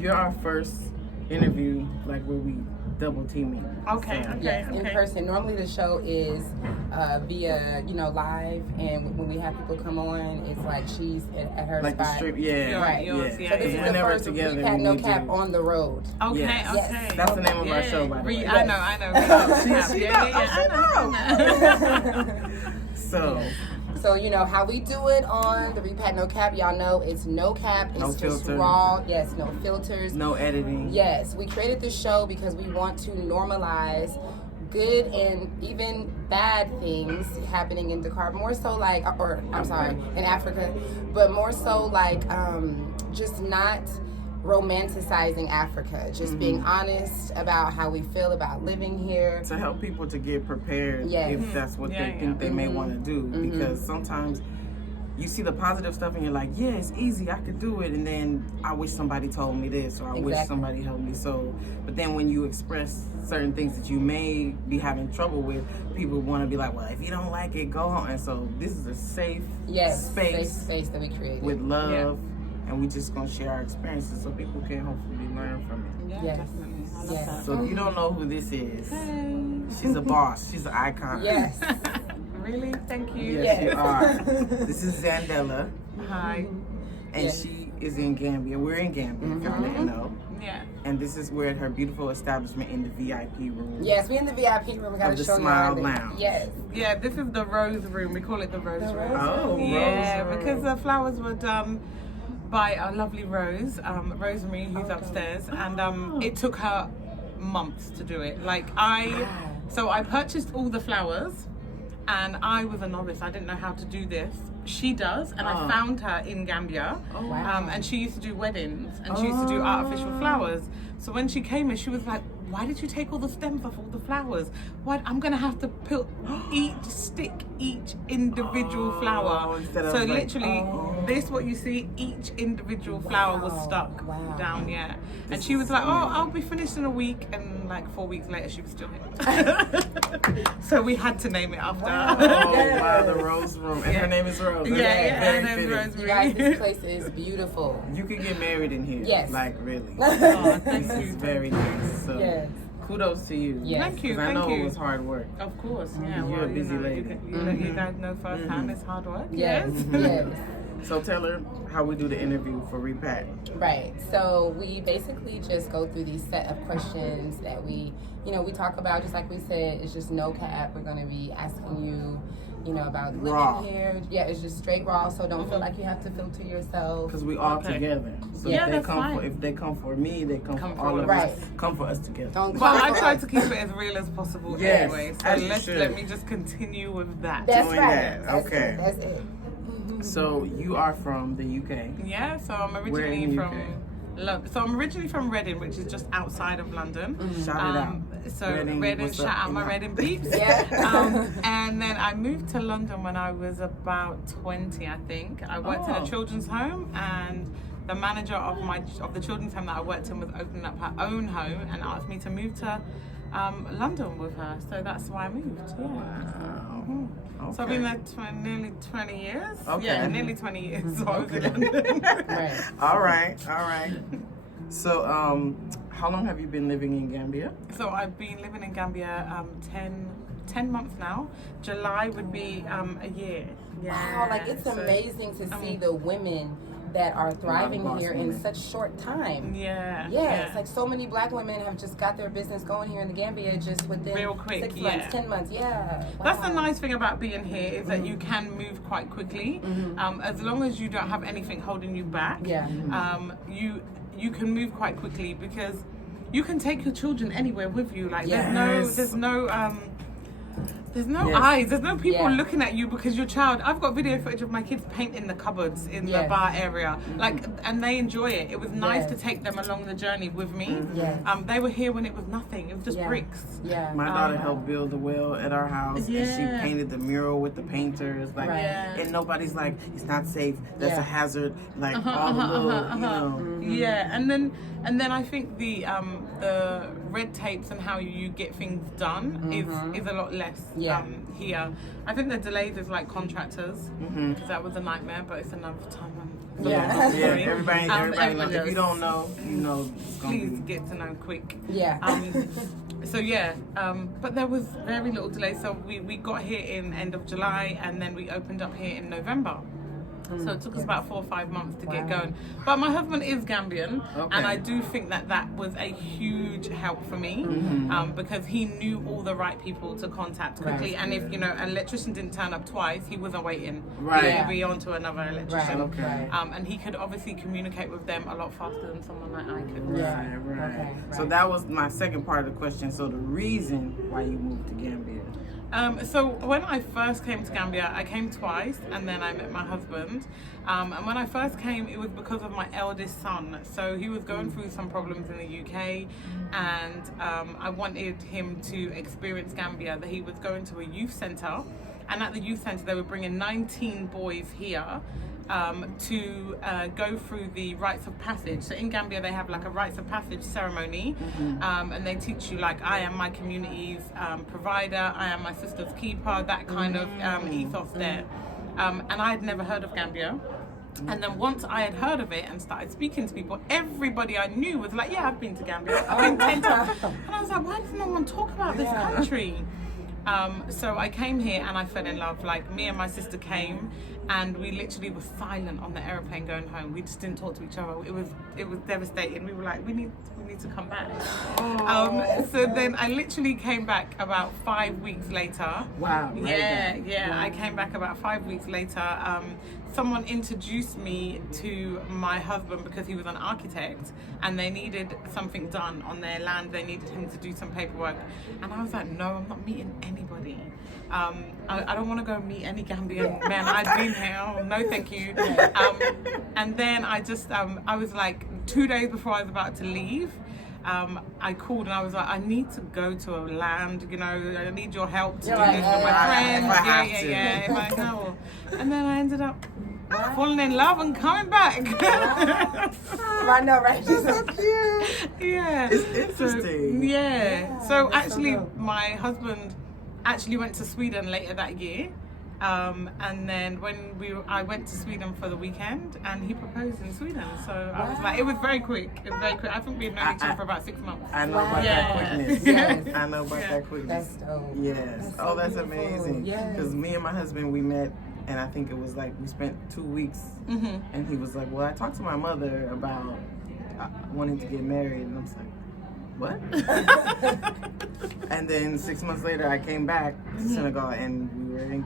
you're our first interview, like where we double teaming. Okay, So, okay, Yes, okay. in person. Normally the show is via, live, and when we have people come on, it's like she's at her like the spot. strip, yeah. Right. Yours, Yeah. yeah, So this yeah. is We're the never first together Repat when No we Cap do. on the road. Okay, Yes. okay. That's the name of our show, by the way. I know. So, So how we do it on the Repat No Cap, y'all know it's no cap, it's No just filter. raw. Yes, no filters. no editing. Yes, we created this show because we want to normalize good and even bad things happening in Dakar, more so like, in Africa, but more so like just not romanticizing Africa, just being honest about how we feel about living here. To help people to get prepared Yes. if that's what Yeah, they think they may want to do. Because sometimes you see the positive stuff and you're like, yeah, it's easy, I could do it. And then I wish somebody told me this, or I wish Exactly. somebody helped me. So, but then when you express certain things that you may be having trouble with, people want to be like, well, if you don't like it, go home. And so this is a safe Safe space space that we created. with love. And we just gonna share our experiences so people can hopefully learn from it. Yeah, Yes. definitely. I love Yes. that. So if you don't know who this is, Hey. she's a boss. She's an icon. Yes. Really? Thank you. Yes, you Yes. are. This is Zandela, Hi. and Yes. she is in Gambia. We're in Gambia, if y'all didn't know. Yeah. And this is where her beautiful establishment in the VIP room. Yes, we in the VIP room. We got Of to the show you Smile around it. Lounge. Yes. Yeah, this is the rose room. We call it the rose The room. rose Oh, Yeah, Rose because room. the flowers were done by a lovely Rose, Rosemary, who's upstairs, and it took her months to do it. So I purchased all the flowers, and I was a novice. I didn't know how to do this. She does, and I found her in Gambia, Wow. and she used to do weddings, and she used to do artificial flowers. So when she came in, she was like, why did you take all the stems off all the flowers? What? I'm gonna have to put each individual flower. instead of So like- literally, this what you see, each individual flower was stuck down, yeah. And she was like, oh, I'll be finished in a week, and like 4 weeks later, she was still here. So we had to name it after. Oh, wow, the Rose room. And her name is Rose. Yeah, That's yeah, very her name's fitting. Rosemary. You guys, this place is beautiful. You could get married in here. Yes. Like, really. Oh, thank This you. is very nice. So, Yes. kudos to you. Yes. Thank you, 'Cause I thank know you. it was hard work. Of course, yeah. You're a busy lady. You guys know firsthand it's hard work. Yes. Mm-hmm. Yes. So tell her how we do the interview for Repack. Right. So we basically just go through these set of questions that we talk about. Just like we said, it's just no cap. We're going to be asking you, about living Raw. here. Yeah, it's just straight raw. So don't feel like you have to filter yourself. Because we all Okay. together. So Yeah, if they that's come fine. if they come for me, they come Come for for all all of of us. us. Come for us together. Don't Well, I come tried for to us. keep it as real as possible Yes, anyway. So as you let should. me just continue with that. That's doing right. that. That's Okay. it. That's it. So you are from the UK. Yeah, so I'm Where originally in the from UK? So I'm originally from Reading, which is just outside of London. Shout it out. So Reading, Reading, what's shout up? out my Reading peeps. Yeah. And then I moved to London when I was about 20, I think. I worked in Oh. a children's home, and the manager of the children's home that I worked in was opening up her own home and asked me to move to London with her. So that's why I moved. Yeah. Wow. Okay. So I've been there nearly 20 years. Okay. Yeah, nearly 20 years. So I was in London. Right. All right. So how long have you been living in Gambia? So I've been living in Gambia 10 months now. July would be a year. Yeah. Wow, like it's So- amazing to see the women that are thriving boss here women. in such short time. Yeah. Yes, like so many black women have just got their business going here in the Gambia just within Real quick, 6 yeah. months, 10 months. Yeah. That's the Wow. nice thing about being here is that you can move quite quickly, as long as you don't have anything holding you back. Yeah. You can move quite quickly because you can take your children anywhere with you. Like Yes. there's no Yes. eyes, there's no people Yeah. looking at you because you're child. I've got video footage of my kids painting the cupboards in the Yes. bar area, and they enjoy it. It was nice Yes. to take them along the journey with me. Yes. They were here when it was nothing. It was just Yeah. bricks. Yeah. My daughter helped build the well at our house, and she Yeah. painted the mural with the painters. Like, Right. Yeah. and nobody's like, it's not safe. That's Yeah. a hazard. Like all the little, you know. Yeah, and then And then I think the red tapes and how you get things done is a lot less here. I think the delays is like contractors, because that was a nightmare, but it's another time. Everybody knows. If you don't know, you know. Please get to know quick. But there was very little delay. So we got here in end of July, and then we opened up here in November. So it took us about 4 or 5 months to get going. But my husband is Gambian, and I do think that was a huge help for me, because he knew all the right people to contact quickly. And if, an electrician didn't turn up twice, he wasn't waiting. He would be on to another electrician. And he could obviously communicate with them a lot faster than someone like I could. So that was my second part of the question. So the reason why you moved to Gambia? So when I first came to Gambia, I came twice, and then I met my husband. And when I first came, it was because of my eldest son. So he was going through some problems in the UK, and I wanted him to experience Gambia. That he was going to a youth centre, and at the youth centre they were bringing 19 boys here to go through the rites of passage. So in Gambia they have like a rites of passage ceremony, and they teach you like, I am my community's provider, I am my sister's keeper, that kind of ethos there. And I had never heard of Gambia. And then once I had heard of it and started speaking to people, everybody I knew was like, yeah, I've been to Gambia, I've been 10 times. And I was like, why does no one talk about this country? So I came here and I fell in love. Like, me and my sister came, and we literally were silent on the aeroplane going home. We just didn't talk to each other. It was devastating. We were like, we need to come back. So then I literally came back about 5 weeks later. Wow. I came back about 5 weeks later. Someone introduced me to my husband because he was an architect, and they needed something done on their land. They needed him to do some paperwork, and I was like, no, I'm not meeting anybody. I don't want to go meet any Gambian men. I've been here. Oh, no, thank you. And then I was like, 2 days before I was about to leave, I called and I was like, I need to go to a land, I need your help to do this with my friends. If I know. And then I ended up falling in love and coming back. I know, right? That's so cute. It's interesting. So actually, my husband actually went to Sweden later that year. And then when I went to Sweden for the weekend, and he proposed in Sweden. So I was like, it was very quick. I think we had known each other for about 6 months. I know about that quickness. I know about that quickness. That's dope. Yes. That's amazing. Because me and my husband, we met, and I think it was like we spent 2 weeks, and he was like, well, I talked to my mother about wanting to get married, and I was like, what? And then 6 months later, I came back to Senegal, and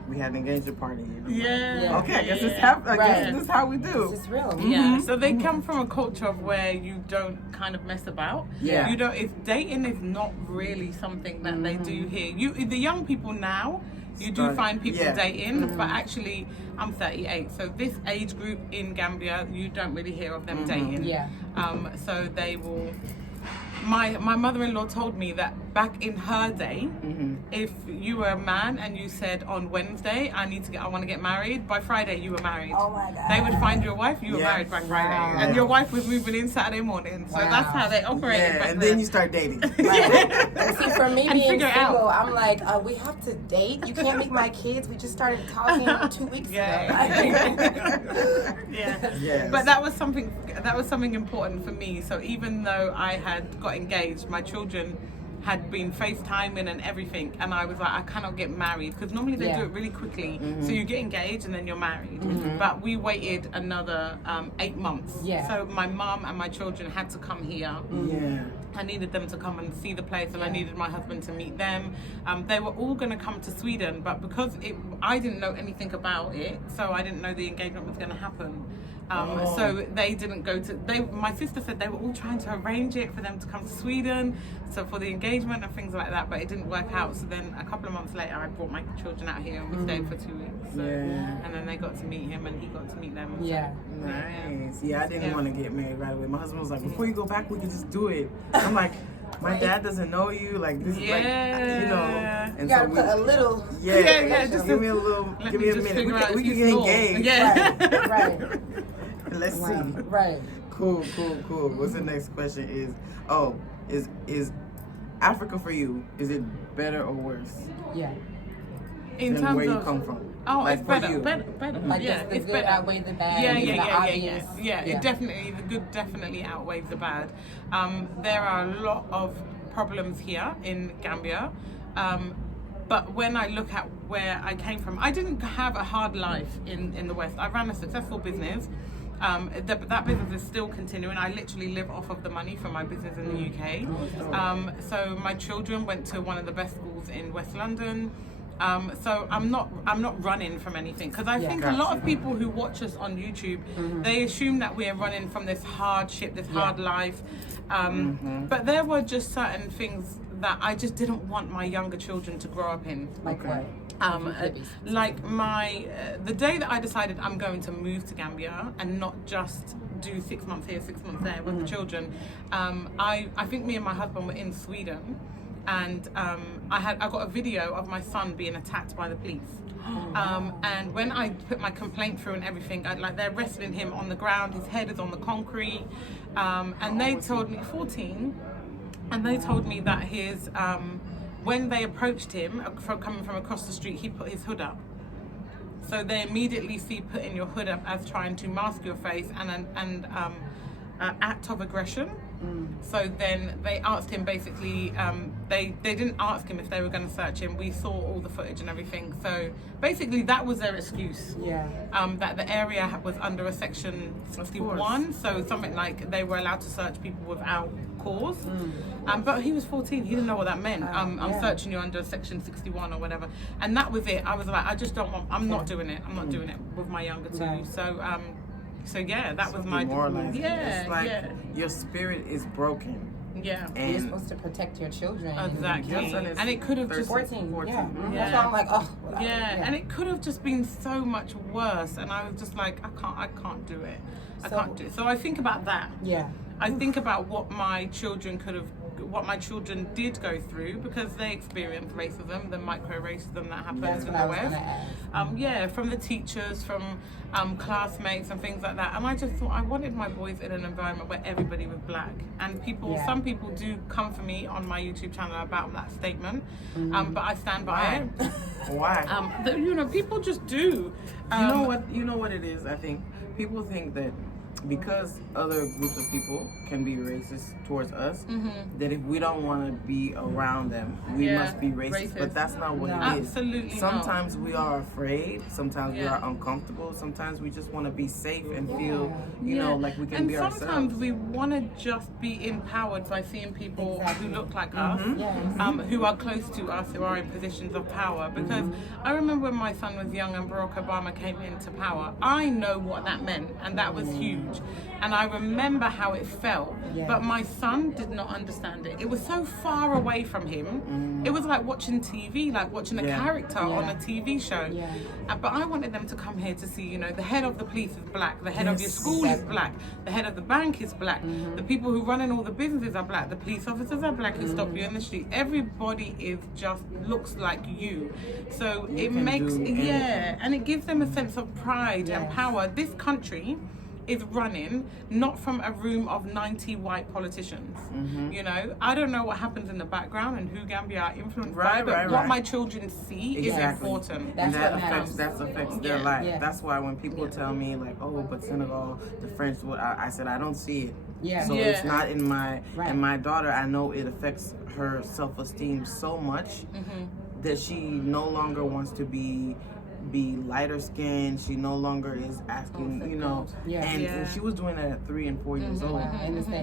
we had an engagement party. Okay, I guess this is how we do. This is real. So they come from a culture of where you don't kind of mess about. You don't. If dating is not really something that they do here. The young people now, you do find people dating, but actually, I'm 38, so this age group in Gambia, you don't really hear of them dating. So they will. My mother-in-law told me that back in her day, if you were a man and you said on Wednesday, I want to get married, by Friday you were married. Oh my God. They would find your wife, you were married by Friday. And your wife was moving in Saturday morning. So that's how they operated back and then. then you start dating. And see, for me being single, I'm like, we have to date. You can't make my kids. We just started talking 2 weeks ago. But that was something important for me. So even though I had got engaged, my children had been FaceTiming and everything, and I was like, I cannot get married, because normally they do it really quickly. So you get engaged and then you're married. But we waited another 8 months. So my mom and my children had to come here. I needed them to come and see the place, and I needed my husband to meet them. They were all going to come to Sweden, but because I didn't know anything about it, so I didn't know the engagement was going to happen. So they didn't go to. My sister said they were all trying to arrange it for them to come to Sweden, so for the engagement and things like that, but it didn't work out. So then a couple of months later, I brought my children out here, and we stayed for 2 weeks. So, and then they got to meet him, and he got to meet them. Nice. I didn't want to get married right away. My husband was like, before you go back, we can just do it. I'm like, my dad doesn't know you, like this is like, and you gotta put a little, just give me a little, give me a minute. We can get engaged. Right. Let's see. Right. Cool. What's the next question? Is Africa for you? Is it better or worse? Yeah. In than terms where of, you come from? Oh, like it's for better. you. Better. Like Yeah, the it's good better. outweigh the bad. Yeah. It definitely, the good definitely outweighs the bad. There are a lot of problems here in Gambia. But when I look at where I came from, I didn't have a hard life in the West. I ran a successful business. That business is still continuing. I literally live off of the money from my business in the UK. So my children went to one of the best schools in West London. So I'm not running from anything, because I think a lot of people who watch us on YouTube, they assume that we are running from this hardship, this hard life. But there were just certain things that I just didn't want my younger children to grow up in. Like what? Like the day that I decided I'm going to move to Gambia and not just do 6 months here, 6 months there with the children, I think me and my husband were in Sweden, and I got a video of my son being attacked by the police. And when I put my complaint through and everything, they're wrestling him on the ground, his head is on the concrete, and they told me 14. And they told me that when they approached him coming from across the street, he put his hood up. So they immediately see putting your hood up as trying to mask your face and an act of aggression. So then they asked him basically, they didn't ask him if they were going to search him. We saw all the footage and everything. So basically that was their excuse. Yeah. That the area was under a section 61. So something like they were allowed to search people without cause. But he was 14. He didn't know what that meant. I'm searching you under section 61 or whatever. And that was it. I was like, I just don't want, I'm not doing it. I'm not doing it with my younger two. Right. So yeah, that was my demoralizing. Yeah, it's like your spirit is broken. Yeah. And you're supposed to protect your children. Exactly. And it could have just 14. 14. Yeah. That's why I'm like, and it could have just been so much worse. And I was just like, I can't do it. I can't do it. So I think about that. Yeah. I think about what my children did go through, because they experienced racism, the micro-racism that happens in the West. From the teachers, from classmates and things like that. And I just thought I wanted my boys in an environment where everybody was black. And some people do come for me on my YouTube channel about that statement, but I stand by it. Why? People just do. You know what it is? I think people think that because other groups of people can be racist towards us, that if we don't want to be around them, we must be racist. But that's not what it is. Absolutely Sometimes we are afraid. Sometimes we are uncomfortable. Sometimes we just want to be safe and feel, like we can be ourselves. And sometimes we want to just be empowered by seeing people who look like us, who are close to us, who are in positions of power. Because I remember when my son was young and Barack Obama came into power, I know what that meant, and that was huge. And I remember how it felt, but my son did not understand it. It was so far away from him. It was like watching TV, like watching a character on a TV show. But I wanted them to come here to see, the head of the police is black, the head of your school is black, the head of the bank is black, the people who run in all the businesses are black, the police officers are black who stop you in the street. Everybody looks like you. So it makes, and it gives them a sense of pride and power. This country is running not from a room of 90 white politicians. I don't know what happens in the background and who Gambia are influenced by, but what my children see is important. And that affects their life. That's why when people tell me like, but Senegal, the French, I said I don't see it. So it's not in my and my daughter, I know it affects her self-esteem so much that she no longer wants to be lighter skinned. She no longer is asking, and she was doing that at 3 and 4 years old.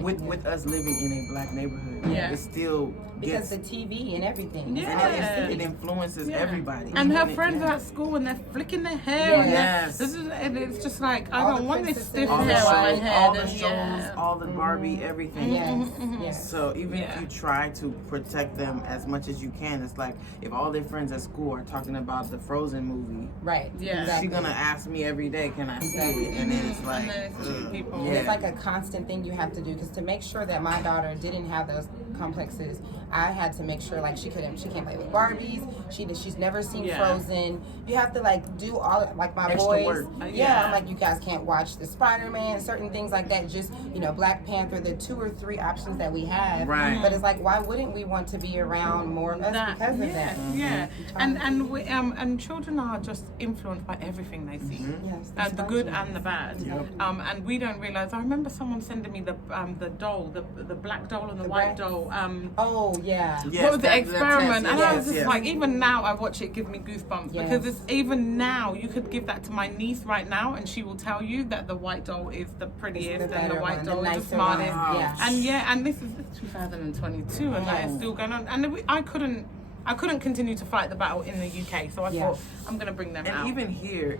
With us living in a black neighborhood, it still because the TV and everything, and it influences everybody. And her friends are at school and they're flicking their hair. And it's just like I don't want this stiff hair on my head. All the shows, all the Barbie, everything. So even if you try to protect them as much as you can, it's like if all their friends at school are talking about the Frozen movie, Right. Yeah. Exactly. She's gonna ask me every day, can I see it? And then it's like, And then it's two people. And it's like a constant thing you have to do, because to make sure that my daughter didn't have those complexes, I had to make sure like she can't play with Barbies. She's never seen Frozen. You have to like do all like my Extra boys. work. I'm like, you guys can't watch the Spider-Man, certain things like that. Just Black Panther. The 2 or 3 options that we have. Right. But it's like, why wouldn't we want to be around more of us because of that? Yeah. And children are just influenced by everything they see. Yes. And the good and the bad. Yep. And we don't realize. I remember someone sending me the doll, the black doll and the white doll. Oh yeah. Yes, What was the that experiment? test, And I was just yes. like, even now I watch it, give me goosebumps, because it's even now you could give that to my niece right now, and she will tell you that the white doll is the prettiest and the white doll is the smartest. And this is 2022, and that is still going on. And I couldn't continue to fight the battle in the UK, so I thought I'm going to bring them out. And even here,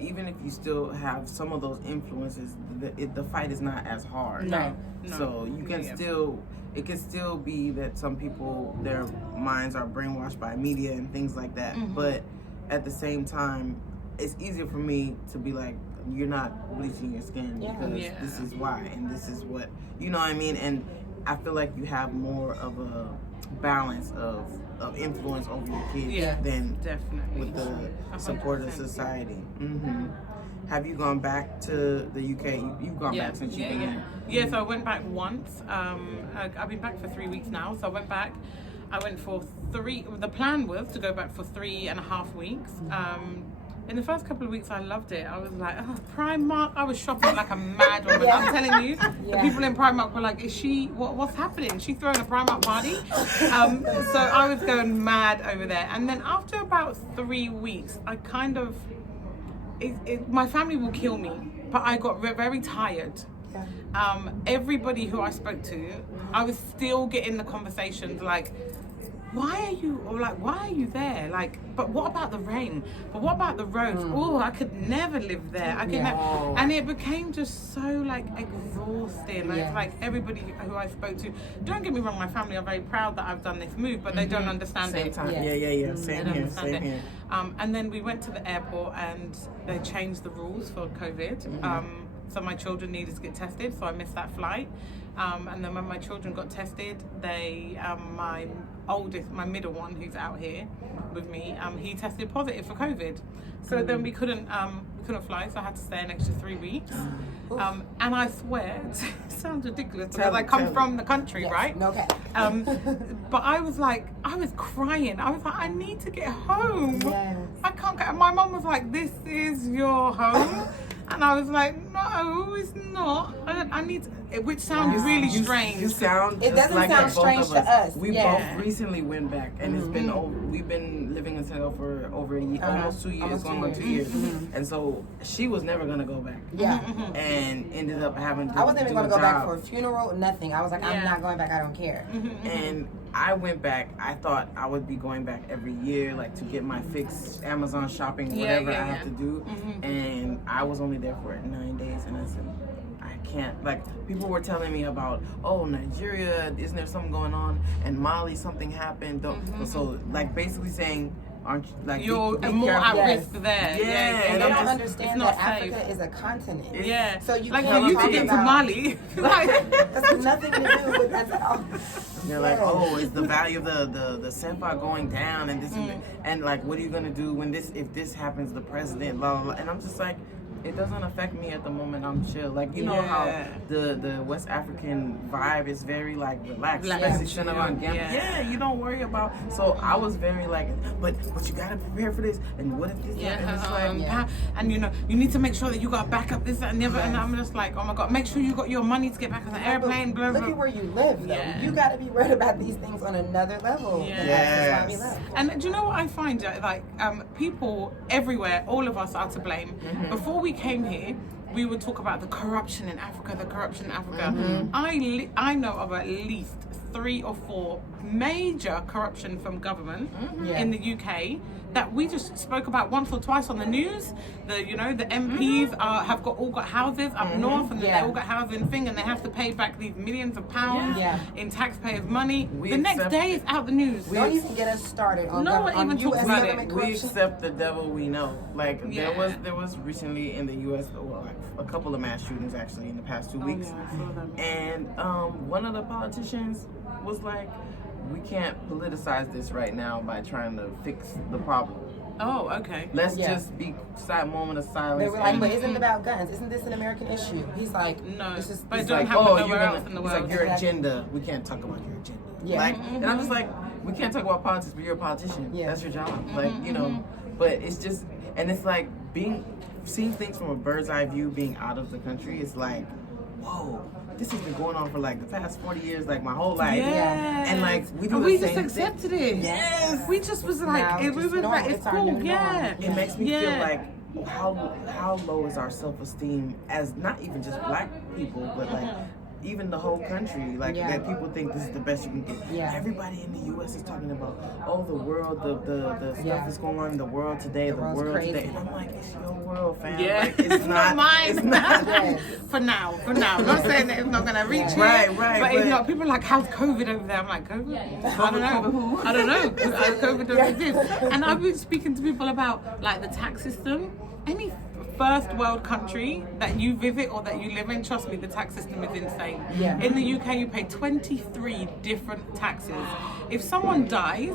even if you still have some of those influences, the fight is not as hard. No. So you can still, it can still be that some people, their minds are brainwashed by media and things like that. But at the same time, it's easier for me to be like, you're not bleaching your skin because this is why, and this is what, you know what I mean? And I feel like you have more of a balance of influence over your kids than definitely with the support of society. Have you gone back to the UK? You've gone back since you began. Yeah, so I went back once. I've been back for 3 weeks now. So I went back. I went for 3. The plan was to go back for 3.5 weeks. In the first couple of weeks, I loved it. I was like, oh, Primark. I was shopping like a mad woman. I'm telling you, the people in Primark were like, is she, what's happening? She's throwing a Primark party? So I was going mad over there. And then after about 3 weeks, I kind of, my family will kill me, but I got very tired. Everybody who I spoke to, I was still getting the conversations like, why are you there? Like, but what about the rain? But what about the roads? Oh, I could never live there. I could never. And it became just so like exhausting. Like, like everybody who I spoke to, don't get me wrong, my family are very proud that I've done this move, but they don't understand it. Same here. And then we went to the airport and they changed the rules for COVID. So my children needed to get tested, so I missed that flight. And then when my children got tested, my middle one, who's out here with me, he tested positive for COVID. So then we couldn't fly, so I had to stay an extra 3 weeks. And I swear, it sounds ridiculous because I come from the country, right? Okay. But I was crying. I was like, I need to get home. I can't get. My mum was like, this is your home. And I was like, no, it's not. I need to, which sounds really strange. You sound it doesn't like sound strange to us. We both recently went back, and it's been we've been living in Zandela for over a year, almost 2 years, going on 2 years. And so she was never gonna go back. And ended up having to I wasn't even do gonna a go back job. for a funeral, nothing. I was like, I'm not going back, I don't care. And I went back. I thought I would be going back every year, like to get my fix, Amazon shopping, whatever I have to do. And I was only there for 9 days, and I said, I can't. Like, people were telling me about, oh, Nigeria, isn't there something going on? And Mali, something happened. So, like, basically saying, aren't you, like, you're be more careful. at risk there. And they don't understand that safe. Africa is a continent. So you like can't for you talk to get to about- Mali, That's nothing to do with that at all. They're like, oh, is the value of the CFA going down, and this and like, what are you gonna do when if this happens, the president, blah blah blah. And I'm just like, it doesn't affect me at the moment. I'm chill. Like, you know how the West African vibe is very like relaxed, especially centered on Gambia. Yeah, you don't worry about. So I was very like, but you gotta prepare for this. And what if this? And it's like, and you know, you need to make sure that you got backup this that, and the other. And I'm just like, oh my god, make sure you got your money to get back on the airplane. Blah, blah. Look at where you live, though. You got to be worried about these things on another level. That's why we left. And do you know what I find? Like, people everywhere, all of us are to blame. Before we came here, we would talk about the corruption in Africa. I know of at least 3 or 4 major corruption from government in the UK that we just spoke about once or twice on the news. The MPs have all got houses up north, and then they all got housing thing, and they have to pay back these millions of pounds in taxpayers' money. The next day it's out the news. Don't even get us started on no one even talks about it. We accept the devil we know. Like there was recently in the U.S. A couple of mass shootings actually in the past 2 weeks, and one of the politicians was like, we can't politicize this right now by trying to fix the problem. Oh, okay. Let's just be moment of silence. They were like, but isn't it about guns? Isn't this an American issue? He's like, no, it's just, but it don't happen nowhere else in the world. It's like your agenda. We can't talk about your agenda. Yeah. Like, and I'm just like, we can't talk about politics, but you're a politician. Yeah. That's your job. Like, but it's just, and it's like seeing things from a bird's eye view, being out of the country. It's like, whoa. This has been going on for like the past 40 years, like my whole life. Yes. And like we do and the we same just accepted thing. it. Yes. We just was like, it's cool. Yeah. It makes me feel like how low is our self-esteem as not even just black people, but like even the whole country, like that people think this is the best you can get. Yeah. Everybody in the U.S. is talking about, the world, the stuff that's going on in the world today, the world crazy. Today. And I'm like, it's your world, fam. Yeah. Like, it's not mine. It's not. For now. I'm not saying that it's not going to reach here. Right. But people are like, how's COVID over there? I'm like, COVID? I don't know. COVID doesn't exist. And I've been speaking to people about like the tax system. Any first world country that you visit or that you live in, trust me, the tax system is insane. Yeah. In the UK, you pay 23 different taxes. If someone dies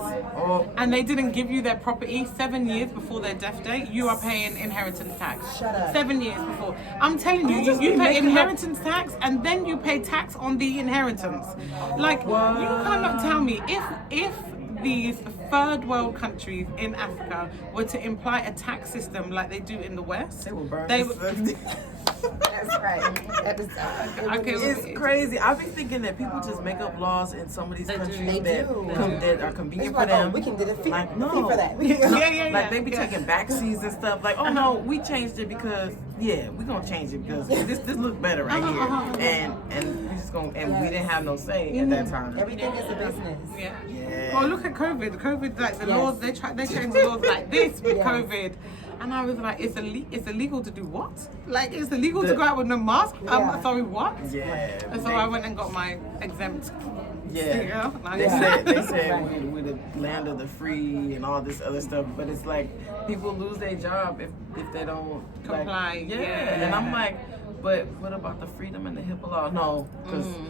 and they didn't give you their property 7 years before their death date, you are paying inheritance tax. Shut up. 7 years before. I'm telling you, you pay inheritance tax and then you pay tax on the inheritance. Like, you cannot tell me if these third world countries in Africa were to imply a tax system like they do in the West, they will burn. That's right. It's crazy. I've been thinking that people just make up laws in some of these countries that are convenient for them. We can do the fee for that. Like they be taking backseas and stuff. Like, no, we changed it because we're gonna change it because this looks better right here, and we just gonna we didn't have no say at that time. Everything is a business. Yeah. Well, look at COVID. COVID, like the laws, they changed the laws like this with COVID. And I was like, it's illegal to do what? Like, it's illegal to go out with no mask? Sorry, what? Yeah. And so I went and got my exempt sticker. They said we're the land of the free and all this other stuff, but it's like people lose their job if they don't comply. And I'm like, but what about the freedom and the HIPAA law? No,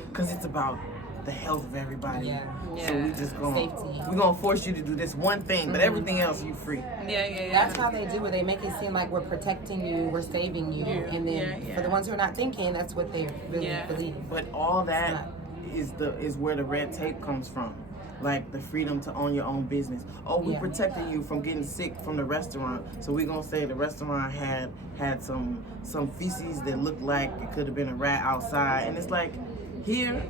because it's about the health of everybody. So we just we're gonna force you to do this one thing, but everything else you free. That's how they do it. They make it seem like we're protecting you, we're saving you, and then for the ones who are not thinking, that's what they really believe. But all that is where the red tape comes from. Like the freedom to own your own business. We're protecting you from getting sick from the restaurant. So we're gonna say the restaurant had some feces that looked like it could have been a rat outside, and it's like here.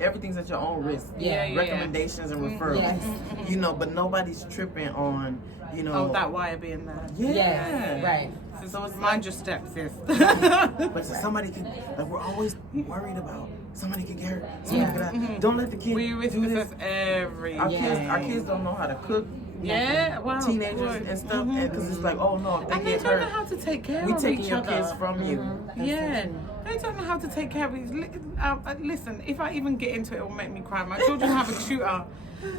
Everything's at your own risk. Recommendations and referrals. But nobody's tripping on, that wire being there. Right. So mind your steps, sis. But somebody can, we're always worried about somebody can get hurt. Don't let the kids do this. Our kids don't know how to cook. Teenagers and stuff, and because it's like, if they don't know how to take care of each other. We taking your kids from you. They don't know how to take care of each listen, if I even get into it, it will make me cry. My children have a tutor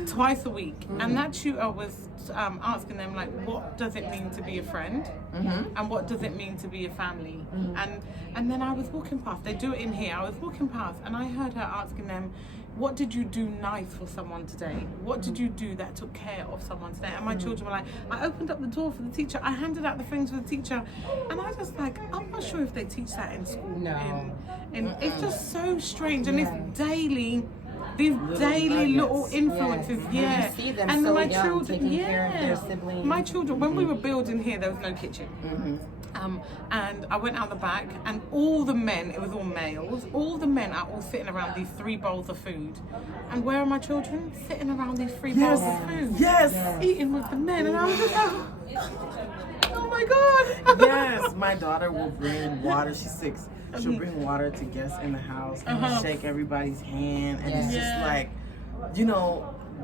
twice a week, and that tutor was asking them, like, what does it mean to be a friend, and what does it mean to be a family? And then I was walking past, they do it in here, I was walking past, and I heard her asking them, what did you do nice for someone today? What did you do that took care of someone today? And my children were like, I opened up the door for the teacher, I handed out the things for the teacher. And I was just like, I'm not sure if they teach that in school. No. It's just so strange. And it's daily, these daily little influences. You see them and so my young, children, taking care of their siblings. My children, when we were building here, there was no kitchen. And I went out the back, and all the men, it was all males, all the men are all sitting around these 3 bowls of food. And where are my children? Sitting around these 3 bowls of food. Eating with the men. And I was just like, oh my God. Yes, my daughter will bring water. She's 6. She'll bring water to guests in the house and shake everybody's hand. And it's just like,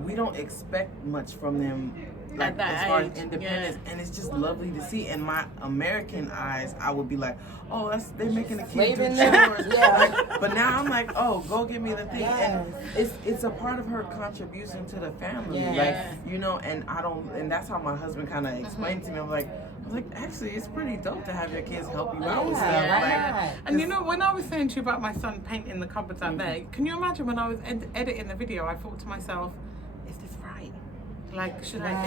we don't expect much from them. Like, that as far age, as independence, and it's just lovely to see. In my American eyes, I would be like, "Oh, they're making the kids do chores." Like, but now I'm like, "Oh, go get me the thing," and it's a part of her contribution to the family, like, you know. And and that's how my husband kind of explained to me. I was like, actually, it's pretty dope to have your kids help you out with stuff. Like, and you know, when I was saying to you about my son painting the cupboards out there, can you imagine when I was editing the video, I thought to myself, is this right? Like, should I?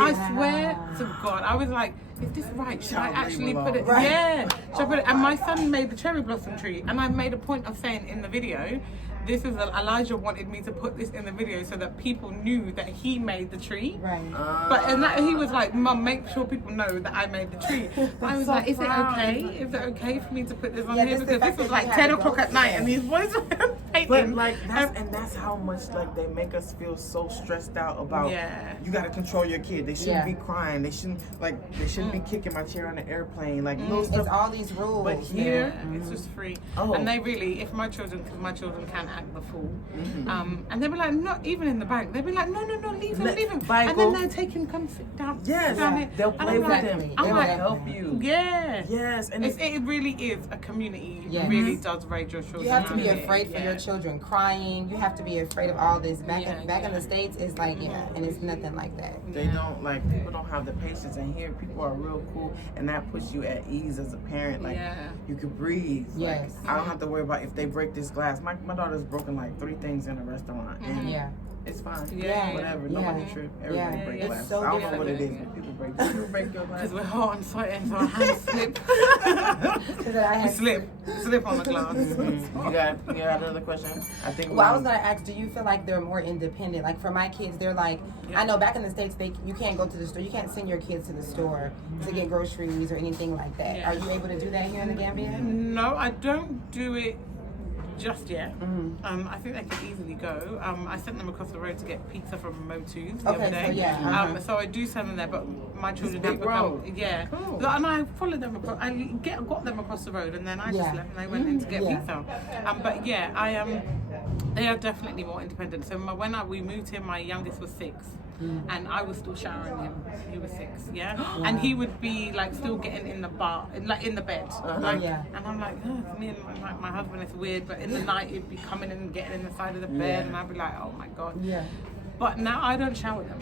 I swear to God, I was like, is this right? Should I actually put it? Yeah. Should I put it? And my son made the cherry blossom tree, and I made a point of saying in the video, this is Elijah wanted me to put this in the video so that people knew that he made the tree. Right. But he was like, Mum, make sure people know that I made the tree. I was like, is it okay? Is it okay for me to put this on here? Because this was like 10 o'clock at night, and these boys were painting. But like, that's how much like they make us feel so stressed out about. You gotta control your kid. They shouldn't be crying. They shouldn't be kicking my chair on the airplane. Like those stuff. It's all these rules. But here, it's just free. And they really, if my children can act the fool, and they'd be like, not even in the bank. They'd be like, no, leave him. And then they'll take him, come sit down. Yes, they'll play with him. They will help you. Yes, and it really is a community. It really does raise your children. You have to be afraid for your children crying. You have to be afraid of all this. Back in the States, it's like and it's nothing like that. They don't people don't have the patience, and here people are real cool, and that puts you at ease as a parent. Like you can breathe. Like, I don't have to worry about if they break this glass. My daughter's broken like 3 things in a restaurant, and it's fine. Whatever. Nobody trip. Everybody break glass. So I don't know what it is, but people break your glass. Because we're hot on site, and so our hands slip. We slip on the glass. You got another question? I think. Well, I was gonna ask, do you feel like they're more independent? Like for my kids, they're like, I know back in the States, you can't go to the store. You can't send your kids to the store to get groceries or anything like that. Are you able to do that here in the Gambia? No, I don't do it just yet. I think they could easily go. I sent them across the road to get pizza from Motu's the other day. So I do send them there, but my children have become cool. And I followed them across. I got them across the road, and then I just left and they went in to get pizza. But I am. They are definitely more independent. So when we moved here, my youngest was 6. And I was still showering him. He was 6, and he would be like still getting in the in the bed, and I'm like, me and my husband, it's weird, but in the night he'd be coming in and getting in the side of the bed, and I'd be like, oh my god. But now I don't shower them.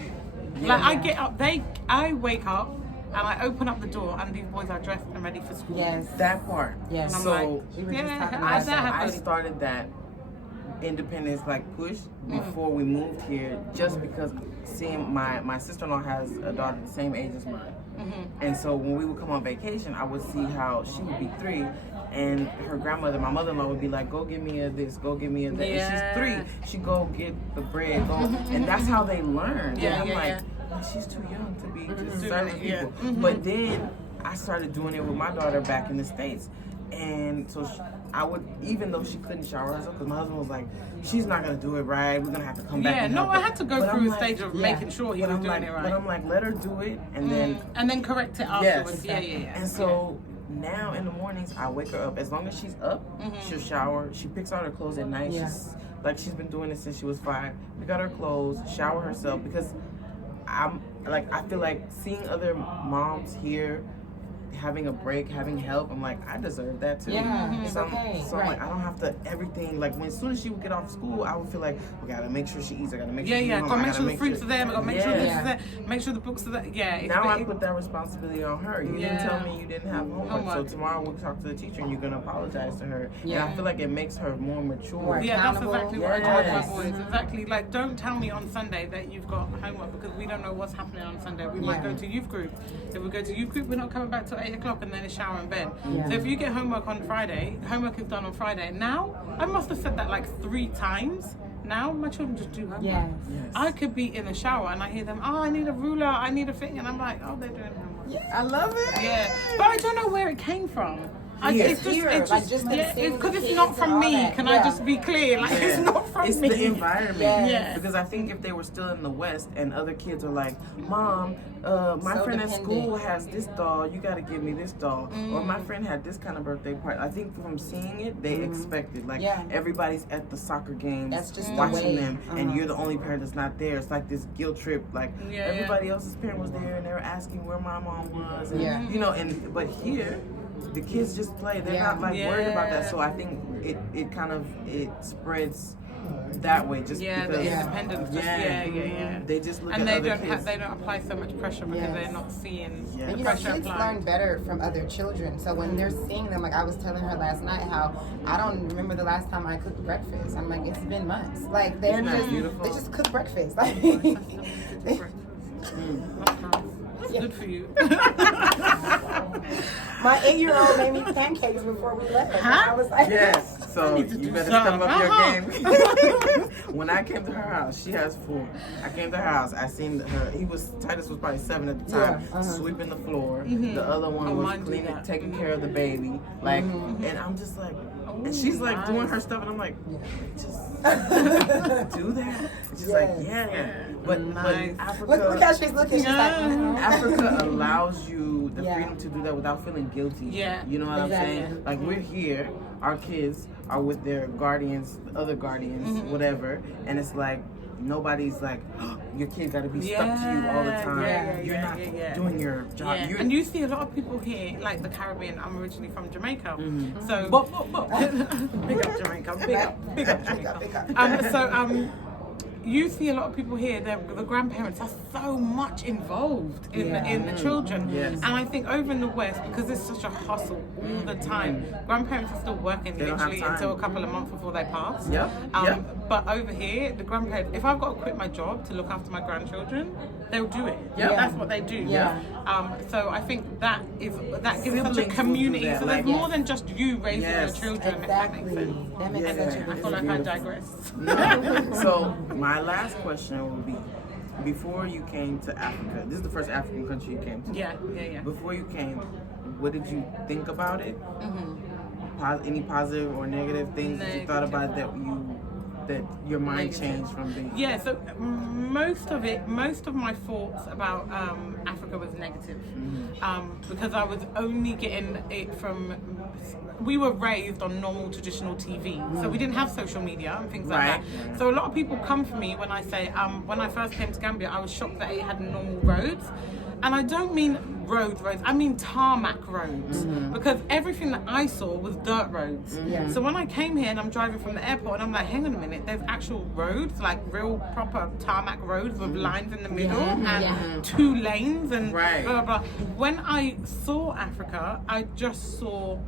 I get up, I wake up. And I open up the door, and these boys are dressed and ready for school. That part. And I'm so I started that independence push before we moved here, just because seeing my sister-in-law has a daughter the same age as mine, and so when we would come on vacation, I would see how she would be 3, and her grandmother, my mother-in-law, would be like, go get me a this, go get me a that. And she's 3, she go get the bread, and that's how they learn. I'm like, she's too young to be just serving people. But then I started doing it with my daughter back in the States. And so I would, even though she couldn't shower herself, because my husband was like, she's not going to do it right. We're going to have to come back and help I had to go through a stage of making sure he was doing it right. But I'm like, let her do it, and then correct it afterwards. And so now in the mornings, I wake her up. As long as she's up, she'll shower. She picks out her clothes at night. She's been doing it since she was 5. Pick out her clothes, shower herself, because I feel like seeing other moms here having a break, having help, I'm like, I deserve that too. So I'm like, I don't have to everything. As soon as she would get off school, I would feel like, we gotta make sure she eats. I gotta make sure. Gotta make sure the fruits are there. I gotta make sure this is there. Make sure the books are there. Now I put that responsibility on her. You didn't tell me you didn't have homework, so tomorrow we'll talk to the teacher and you're gonna apologize to her. And I feel like it makes her more mature. That's exactly what I told my boys. Exactly. Don't tell me on Sunday that you've got homework, because we don't know what's happening on Sunday. We might go to youth group. If we go to youth group, we're not coming back till 8 o'clock, and then it's shower and bed. So if you get homework on Friday, homework is done on Friday. Now, I must have said that 3 times. Now my children just do homework. I could be in the shower and I hear them, I need a ruler, I need a thing, and I'm like, they're doing homework. I love it. But I don't know where it came from. It's because it's not from me. Can I just be clear? Like, it's not from me. It's the environment. Yes. Because I think if they were still in the West and other kids are like, Mom, my friend at school has this doll, you got to give me this doll. Or my friend had this kind of birthday party. I think from seeing it, they expect it. Like, everybody's at the soccer games watching them, and you're the only parent that's not there. It's like this guilt trip. Like, everybody else's parent was there, and they were asking where my mom was. And, you know, but here, the kids just play. They're not like worried about that. So I think it kind of spreads that way just because the independence. They just look and at they other don't kids. they don't apply so much pressure because they're not seeing And you know, pressure kids applied. learn better from other children. So when they're seeing them, like I was telling her last night, how I don't remember the last time I cooked breakfast. I'm like, it's been months. Like they just cook breakfast. Like, That's good for you. my 8-year-old made me pancakes before we left. I was like, yes, so you better step up your game. When I came to her house, she has 4. I came to her house, I seen her, Titus was probably 7 at the time, sweeping the floor. The other one was cleaning, taking care of the baby. Like, and I'm just like, and she's like doing her stuff, and I'm like, just do that. And she's like, but Africa, look how she's looking. She's like, Africa allows you the freedom to do that without feeling guilty. You know what I'm saying? Like, we're here, our kids are with their guardians, other guardians, whatever, and it's like nobody's like, oh, your kid got to be stuck to you all the time. You're not doing your job. And you see a lot of people here, like the Caribbean. I'm originally from Jamaica, so big up Jamaica, big up Jamaica. You see a lot of people here, the grandparents are so much involved in the children. And I think over in the West, because it's such a hustle all the time, grandparents are still working literally until a couple of months before they pass. But over here, the grandparents, if I've got to quit my job to look after my grandchildren, they'll do it. That's what they do. So I think that gives such a community. So there's more than just you raising your children, if that makes sense. That makes sense. I feel like I digress. So my last question will be, before you came to Africa, this is the first African country you came to. Before you came, what did you think about it? Any positive or negative things that you thought about that your mind changed from being? So most of my thoughts about Africa was negative, because I was only getting it from. We were raised on normal traditional TV, so we didn't have social media and things like that. So a lot of people come for me when I say, when I first came to Gambia, I was shocked that it had normal roads. And I don't mean roads, I mean tarmac roads, because everything that I saw was dirt roads. So when I came here and I'm driving from the airport and I'm like, hang on a minute, there's actual roads, like real proper tarmac roads with lines in the middle and 2 lanes and blah, blah, blah. When I saw Africa, I just saw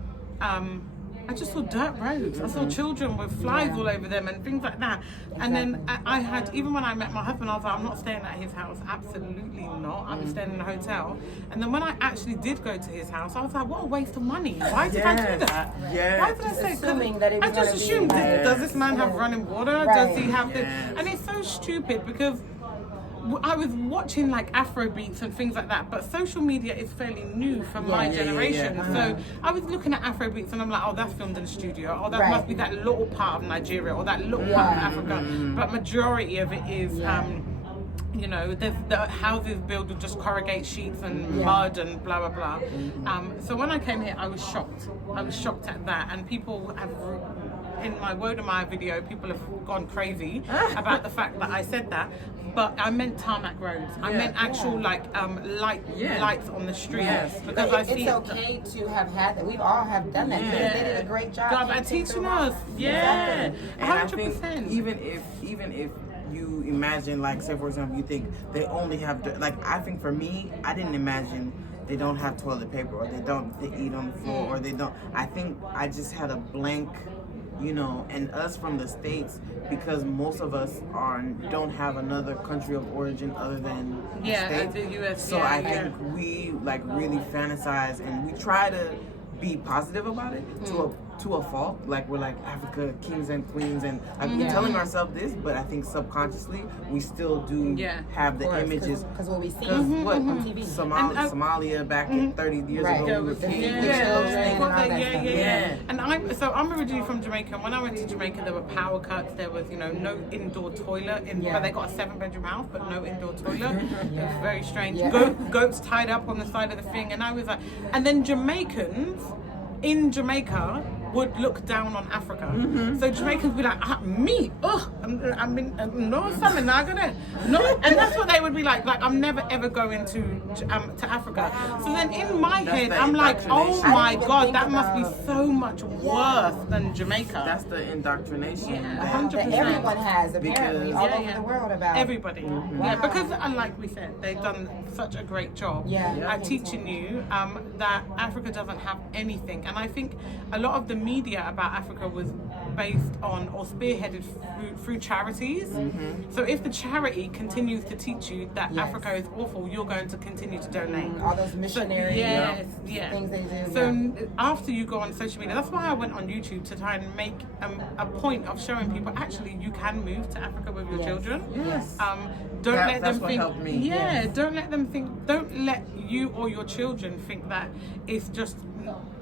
dirt roads. I saw children with flies all over them and things like that. And then I had, even when I met my husband, I was like, I'm not staying at his house. Absolutely not. I'm staying in a hotel. And then when I actually did go to his house, I was like, what a waste of money. Why did I do that? Why did I say? Assuming that it was I just assumed, does this man have running water? Does he have this? And it's so stupid because I was watching like Afro beats and things like that, but social media is fairly new for my generation. So I was looking at Afro beats and I'm like, oh, that's filmed in the studio. Oh, that must be that little part of Nigeria or that little part of Africa. But majority of it is, you know, there's the houses built with just corrugate sheets and mud and blah, blah, blah. So when I came here, I was shocked. I was shocked at that. And people have, in my Wodamai video, people have gone crazy about the fact that I said that. But I meant tarmac roads. I meant actual lights on the street. Because it's okay to have had that. We've all have done that. They did a great job at teaching us. And 100%. I think even if you imagine, like, say for example, you think they only have I think for me, I didn't imagine they don't have toilet paper or they eat on the floor or they don't. I think I just had a blank. You know, and us from the States, because most of us don't have another country of origin other than the States. The US. So I think we like really fantasize and we try to be positive about it to to a fault. Like we're like Africa kings and queens, and like we're telling ourselves this, but I think subconsciously we still do have the images. Because what we see what on TV. Somalia back in 30 years ago, we were And I'm originally from Jamaica. And when I went to Jamaica, there were power cuts. There was no indoor toilet. But they got a 7-bedroom house, but no indoor toilet. It was very strange. Goats tied up on the side of the thing, and I was like, and then Jamaicans in Jamaica would look down on Africa. So Jamaicans would be like, me? Ugh, I mean, no, something not gonna, no. And that's what they would be like I'm never ever going to Africa. So then in my head, I'm like, oh my God, that must be so much worse than Jamaica. That's the indoctrination. 100%. Everyone has, apparently, all over the world about everybody. Because like we said, they've done such a great job at teaching you that Africa doesn't have anything. And I think a lot of the media about Africa was based on or spearheaded through charities. So if the charity continues to teach you that Africa is awful, you're going to continue to donate. All those missionary things they do. So after you go on social media, that's why I went on YouTube to try and make a point of showing people actually you can move to Africa with your children. Don't let them think. Don't let them think. Don't let you or your children think that it's just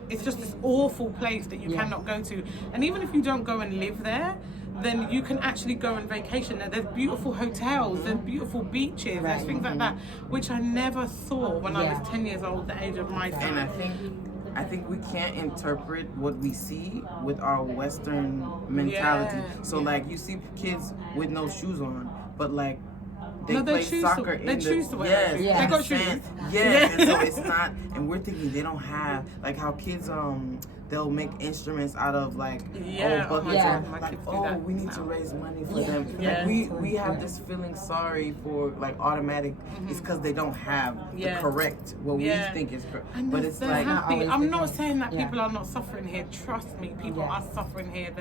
this awful place that you cannot go to. And even if you don't go and live there, then you can actually go on vacation there. There's beautiful hotels, there's beautiful beaches, there's things like that, which I never saw when I was 10 years old, the age of my son. And I think we can't interpret what we see with our Western mentality. So like you see kids with no shoes on, but like they play soccer they choose to wear they got shoes. And so it's not, and we're thinking they don't have, like how kids they'll make instruments out of like old buckets we need to raise money for them. Like we have this feeling sorry for like automatic. It's because they don't have the correct what we think is correct. But it's like happy. I'm not saying that people are not suffering here. Trust me, people are suffering here.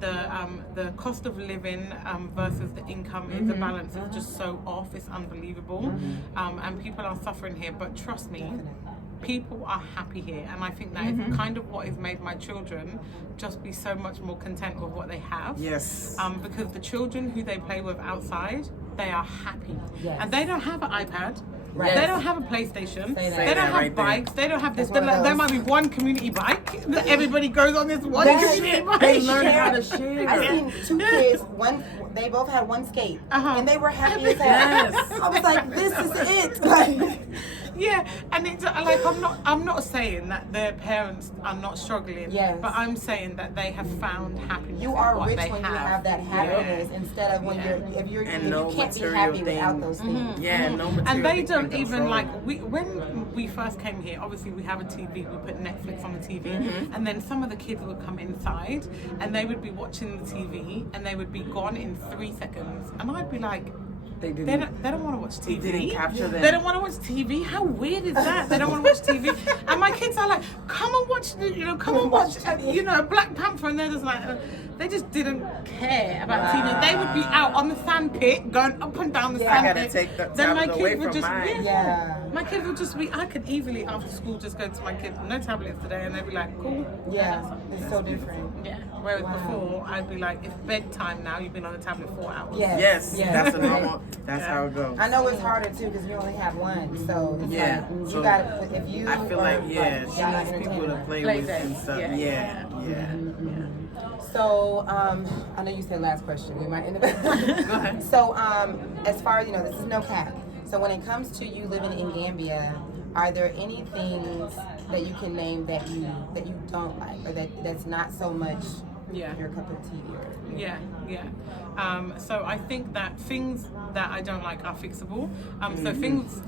The cost of living versus the income, the balance is just so off. It's unbelievable, and people are suffering here. But trust me, people are happy here, and I think that is kind of what has made my children just be so much more content with what they have. Because the children who they play with outside, they are happy, and they don't have an iPad. They don't have a PlayStation. They don't have bikes. They don't have this. There might be one community bike that everybody goes on this one community bike. They learn how to share. I seen 2 kids. They both had one skate, and they were happy as hell. I was like, this is it. And it's like I'm not saying that their parents are not struggling, but I'm saying that they have found happiness. You are rich when you have that happiness instead of when you can't be happy without those things. No material. And they don't even like when we first came here. Obviously, we have a TV. We put Netflix on the TV, and then some of the kids would come inside and they would be watching the TV and they would be gone in 3 seconds, and I'd be like, They don't want to watch TV. He didn't capture them. They don't want to watch TV. How weird is that? They don't want to watch TV. And my kids are like, come and watch, come and watch, Black Panther. And they're just like, they just didn't care about TV. They would be out on the sandpit, going up and down the sandpit. I gotta take the tablet away from mine. My kids would just be, I could easily after school just go to my kids, no tablets today, and they'd be like, cool. It's so different. Whereas before, I'd be like, it's bedtime now, you've been on the tablet 4 hours. Yes. That's a normal, that's how it goes. I know it's harder too, because we only have one, so it's like, you gotta, if you I feel like, she needs people to play with and stuff. So, I know you said last question. We might end up. Go ahead. So, as far as this is no cap. So, when it comes to you living in Gambia, are there any things that you can name that you don't like, or that's not so much your cup of tea? So I think that things that I don't like are fixable. So things,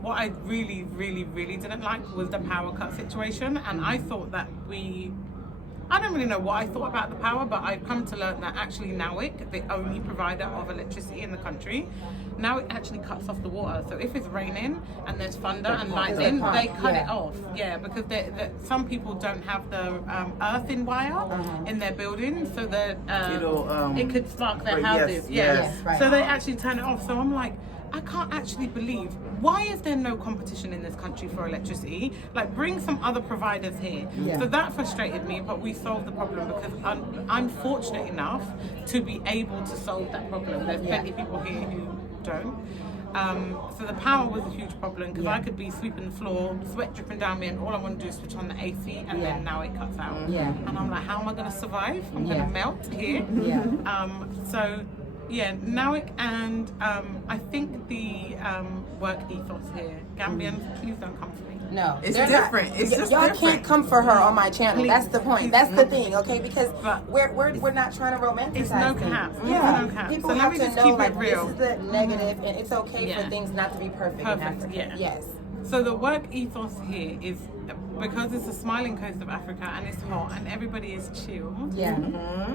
what I really, really, really didn't like was the power cut situation, and I thought that I don't really know what I thought about the power, but I've come to learn that actually NOWIC, the only provider of electricity in the country, now it actually cuts off the water. So if it's raining and there's thunder and lightning, they cut it off. Because some people don't have the earthen wire in their building, so that it could spark their houses. So they actually turn it off. So I'm like, I can't actually believe, why is there no competition in this country for electricity? Like, bring some other providers here. Yeah. So that frustrated me, but we solved the problem because I'm fortunate enough to be able to solve that problem. There's plenty of people here who don't. So the power was a huge problem because I could be sweeping the floor, sweat dripping down me, and all I want to do is switch on the AC, and then now it cuts out. Yeah. And I'm like, how am I going to survive? I'm going to melt here. So NAWIC, and I think the work ethos here. Gambians, please don't come for me. No, it's different. It's just y'all different. can't come for her on my channel. Please. That's the point. That's the thing, okay? Because But we're not trying to romanticize. It's no things. cap. Yeah, It's no cap. people So let have me to just know keep it like real. this is the negative, and it's okay Yeah. for things not to be perfect. in Perfect, Africa. yeah. Yes. So the work ethos here is, because it's the smiling coast of Africa and it's hot and everybody is chill, Yeah.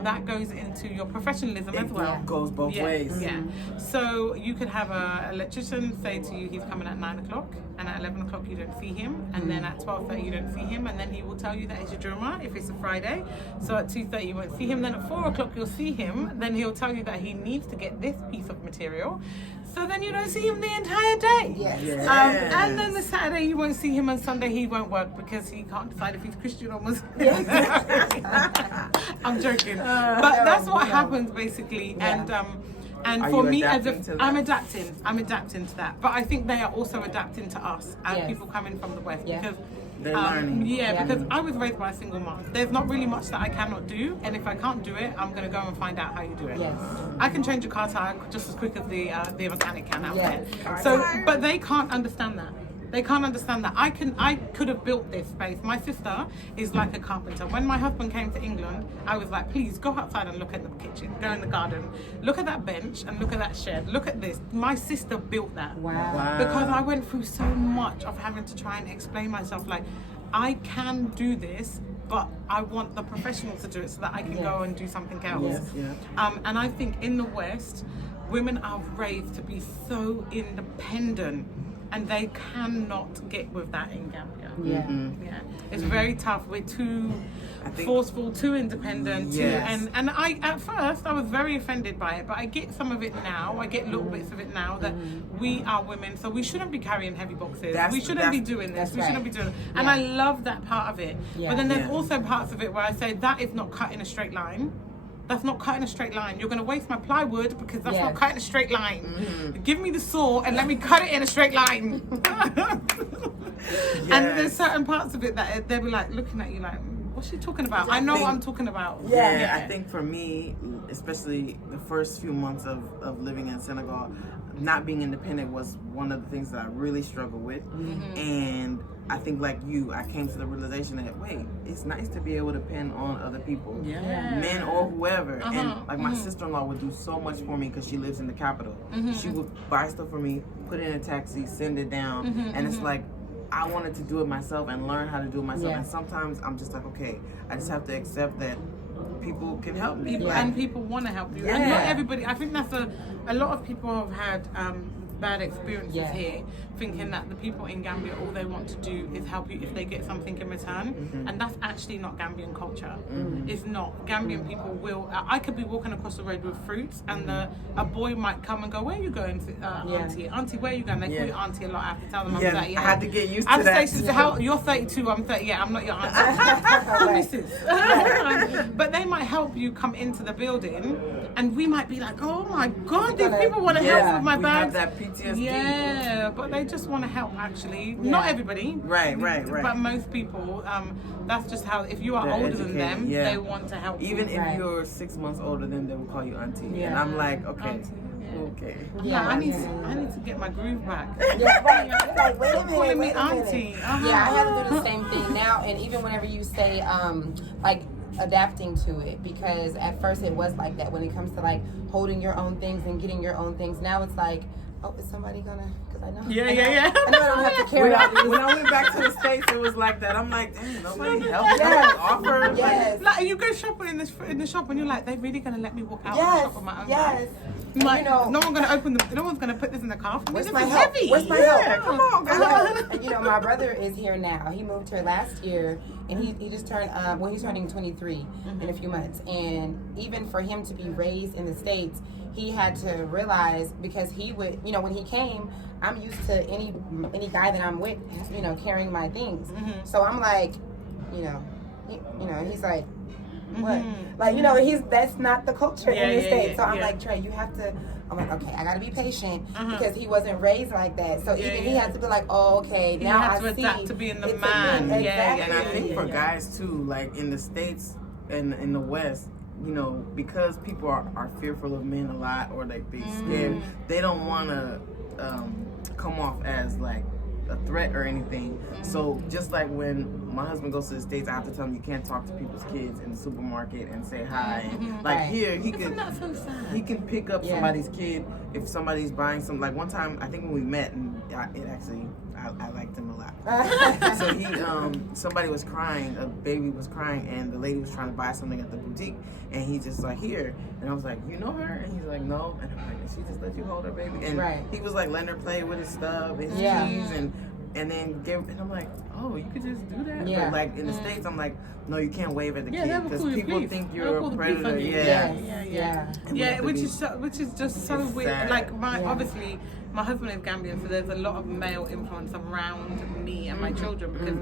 that goes into your professionalism as well. It goes both ways. Yeah. So you could have an electrician say to you he's coming at 9 o'clock, and at 11 o'clock you don't see him, and then at 12:30 you don't see him, and then he will tell you that it's your drummer if it's a Friday. So at 2:30 you won't see him, then at 4 o'clock you'll see him, then he'll tell you that he needs to get this piece of material. So then you don't see him the entire day. Yes. And then the Saturday you won't see him, and Sunday he won't work because he can't decide if he's Christian or Muslim. I'm joking, but that's what happens basically. And Are for you me, as adapting to that? I'm adapting to that. But I think they are also adapting to us as people coming from the West because. They're learning. Yeah, because I was raised by a single mom. There's not really much that I cannot do, and if I can't do it, I'm going to go and find out how you do it. Yes. I can change a car tire just as quick as the mechanic can out Yes. there. So, but they can't understand that. They can't understand that. I could have built this space. My sister is like a carpenter. When my husband came to England, I was like, please go outside and look at the kitchen, go in the garden, look at that bench and look at that shed, look at this. My sister built that. Wow. Because I went through so much of having to try and explain myself, like, I can do this, but I want the professionals to do it so that I can go and do something else. And I think in the West, women are raised to be so independent, and they cannot get with that in Gambia. Yeah. It's very tough. We're too forceful, too independent. And I, at first, I was very offended by it, but I get some of it now. I get little bits of it now that we are women, so we shouldn't be carrying heavy boxes. We shouldn't be doing this. We shouldn't be doing it. And I love that part of it. But then there's also parts of it where I say that is not cut in a straight line. That's not cutting a straight line. You're going to waste my plywood because that's not cutting a straight line. Give me the saw and let me cut it in a straight line. And there's certain parts of it that they'll be like looking at you like, what's she talking about? I know what I'm talking about. I think for me, especially the first few months of living in Senegal, not being independent was one of the things that I really struggled with. And I think like you, I came to the realization that, wait, it's nice to be able to depend on other people, men or whoever. And like my sister-in-law would do so much for me because she lives in the capital. She would buy stuff for me, put it in a taxi, send it down. And it's like, I wanted to do it myself and learn how to do it myself. And sometimes I'm just like, okay, I just have to accept that people can help me. And people want to help you. And not everybody, I think that's a lot of people have had bad experiences here, thinking that the people in Gambia, all they want to do is help you if they get something in return. And that's actually not Gambian culture. It's not. Gambian people will, I could be walking across the road with fruits and a boy might come and go, where are you going, auntie? Auntie, where are you going? They call you auntie a lot. I have to tell them I'm 38. I had to get used to that. I say, how, you're 32, I'm 38, I'm not your auntie. But they might help you come into the building and we might be like, oh my God, these people want to help me with my bags. That PTSD. Yeah, but they just want to help actually. Not everybody. Right. But most people, that's just how, if you are older than them, they want to help Even you. if you're 6 months older than them, they will call you auntie. And I'm like, okay. Auntie, Okay. Yeah, I need to get my groove back. Yeah, right. You're like, wait a minute. Calling me wait a minute. auntie. Yeah, I have to do the same thing now. And even whenever you say, like, adapting to it, because at first it was like that when it comes to like holding your own things and getting your own things. Now it's like, oh, is somebody gonna? Because I know. I know I don't have to carry all these. When I went back to the States, it was like that. I'm like, dang, nobody helped me. Offer. Like, you go shopping in the shop and you're like, they're really gonna let me walk out of the shop on my own back? Like, you know, no one's gonna put this in the car for me. Where's This my is help? heavy. Where's my Yeah, help? come on, guys. And, you know, my brother is here now. He moved here last year, and he just turned, he's turning 23 in a few months. And even for him to be raised in the States, he had to realize, because he would, you know, when he came, I'm used to any guy that I'm with, you know, carrying my things. So I'm like, you know, he's like, what? Like, you know, that's not the culture in the States. So I'm like, Trey, you have to. I'm like, okay, I gotta be patient because he wasn't raised like that. So even he had to be like, oh, okay, now I see. He had to adapt to being the it's man. Exactly. And I think for guys too, like in the States and in the West, you know, because people are fearful of men a lot, or like they scared, they don't want to come off as like a threat or anything. So just like when my husband goes to the States, I have to tell him you can't talk to people's kids in the supermarket and say hi. And like here, he can pick up somebody's kid if somebody's buying some. Like one time, I think when we met, and I liked him a lot. So he, somebody was crying, a baby was crying, and the lady was trying to buy something at the boutique, and he just like, here, and I was like, you know her? And he's like, no, and I'm like, she just let you hold her baby, and he was like letting her play with his stuff, his cheese, and then and I'm like, oh, you could just do that? But like in the States, I'm like, no, you can't wave at the kid because people think you're a predator. Which is just so weird. Sad. Like obviously my husband is Gambian, so there's a lot of male influence around me and my children, because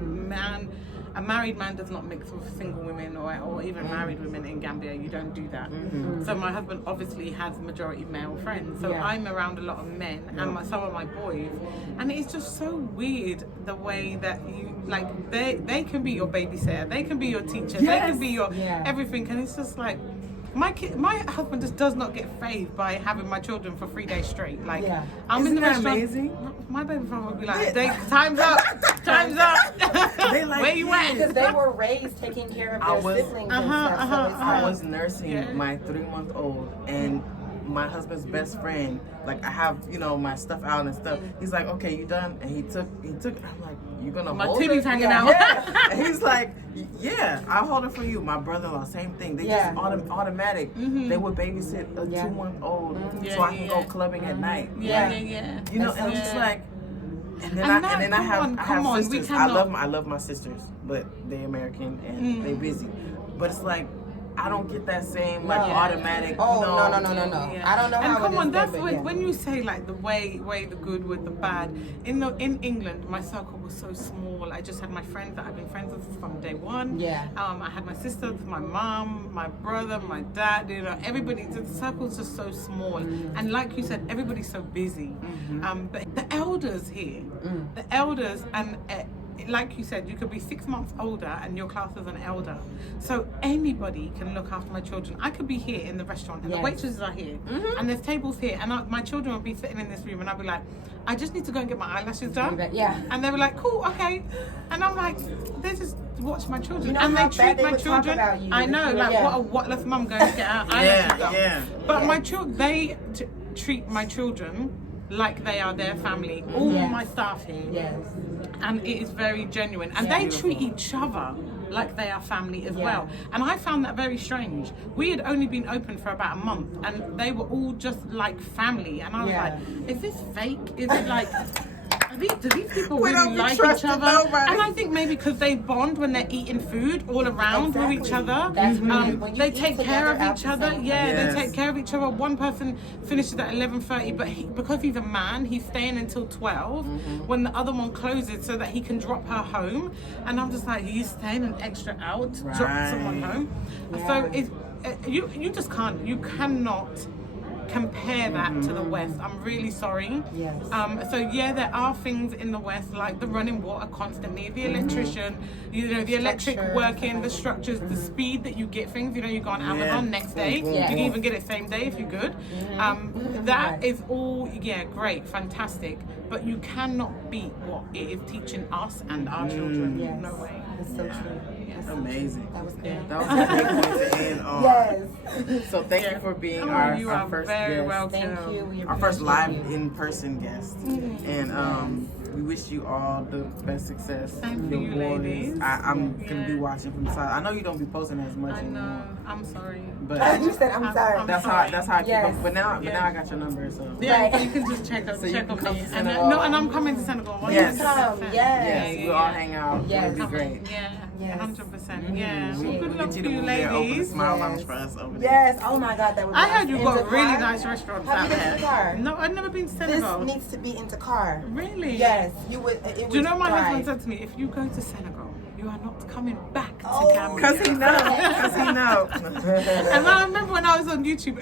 a married man does not mix with single women or even married women in Gambia. You don't do that. So my husband obviously has majority male friends. So I'm around a lot of men and some of my boys. And it's just so weird the way that you, like, they can be your babysitter, they can be your teacher, they can be your everything. And it's just like, my husband just does not get fazed by having my children for 3 days straight. Like, I'm in the restaurant. Amazing? My baby father would be like, time's up, time's up. They like, where you at? Because they were raised taking care of their siblings and stuff. So it's I was nursing my 3-month-old, and my husband's best friend, like I have, you know, my stuff out and stuff. He's like, okay, you done? And he took. I'm like, you gonna my hold her? titties hanging out. And he's like, yeah, I'll hold her for you. My brother-in-law, same thing. They just automatic. They would babysit a 2-month-old so I can go clubbing at night. You know, and I'm just like. And then I have sisters. I love my sisters, but they're American and they're busy. But it's like, I don't get that same like automatic. Oh no. I don't know and how. Come it on, is that's different, when you say like the way the good with the bad. In England, my circle was so small. I just had my friends that I've been friends with from day one. I had my sisters, my mom, my brother, my dad. You know, everybody. The circle's just so small, and like you said, everybody's so busy. But the elders here, the elders and. Like you said, you could be 6 months older and you're classed as an elder. So anybody can look after my children. I could be here in the restaurant and the waitresses are here and there's tables here, and my children would be sitting in this room and I'd be like, I just need to go and get my eyelashes done. And they were like, cool, okay. And I'm like, they just watch my children. You know, and they treat my children. I know, like what a whatless mum going to get her eyelashes done. But my children, they treat my children like they are their family. All my staff here. And it is very genuine. And they treat each other like they are family as well. And I found that very strange. We had only been open for about a month and they were all just like family. And I was like, is this fake? Is it like... Do these people really like each other? And I think maybe because they bond when they're eating food all around with each other. They take care of each other. They take care of each other. One person finishes at 11:30, but because he's a man, he's staying until 12 when the other one closes so that he can drop her home. And I'm just like, he's staying an extra hour to drop someone home. So you just can't. You cannot compare that to the West. I'm really sorry. So there are things in the West like the running water constantly, the electrician, you know, the electric working, the structures, the speed that you get things. You know, you go on Amazon next day. You can even get it same day if you're good. That is all great, fantastic. But you cannot beat what it is teaching us and our children. No way. It's so true. Amazing. That was good. Yeah. That was a great point to end on. Yes. So thank you for being You our are first very guest. welcome. Thank you. We Our first appreciate live you. in-person guest. And we wish you all the best success. Same for The you, boys. ladies. I'm gonna be watching from the side. I know you don't be posting as much I anymore. know. I'm sorry. But You said I'm sorry. that's how I keep Yes. up. But now I got your number, so Yeah, Right. you can just check So you check can on come me. to And Senegal. no, and I'm coming to Senegal. Yes. 100%. Yes. we'll all hang out. Yes. It'll be great. Yeah, Yes. 100%. Yeah. We'll Well, good luck get you to to you, move there, open the ladies. Smile Yes. Lounge for us over there. Yes. Oh my God, that was. I heard you Into got really car? nice restaurants Have out you been there. to car? No, I've never been to This Senegal. needs to be into car. Really? Yes, you would. It Do you would know my thrive. husband said to me, if you go to Senegal, you are not coming back to Oh. Gambia. Cause he know. And I remember when I was on YouTube,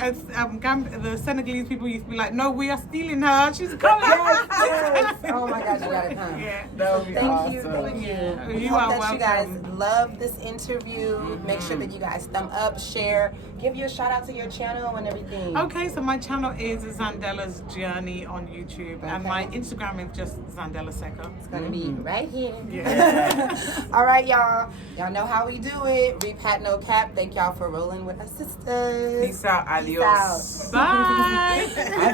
the Senegalese people used to be like, "No, we are stealing her. She's coming." Yes. Oh my gosh, you gotta come. Yeah. That would be Thank awesome. you, thank you. Yeah. We You hope are that you guys welcome. love this interview. Make sure that you guys thumb up, share, give you a shout out to your channel and everything. Okay, so my channel is Zandela's Journey on YouTube, and Okay. my Instagram is just Zandela Seca. It's gonna be right here. Yeah. All right, y'all. Y'all know how we do it. Repat no cap. Thank y'all for rolling with us, sisters. Peace out. Peace Adios. out. Bye.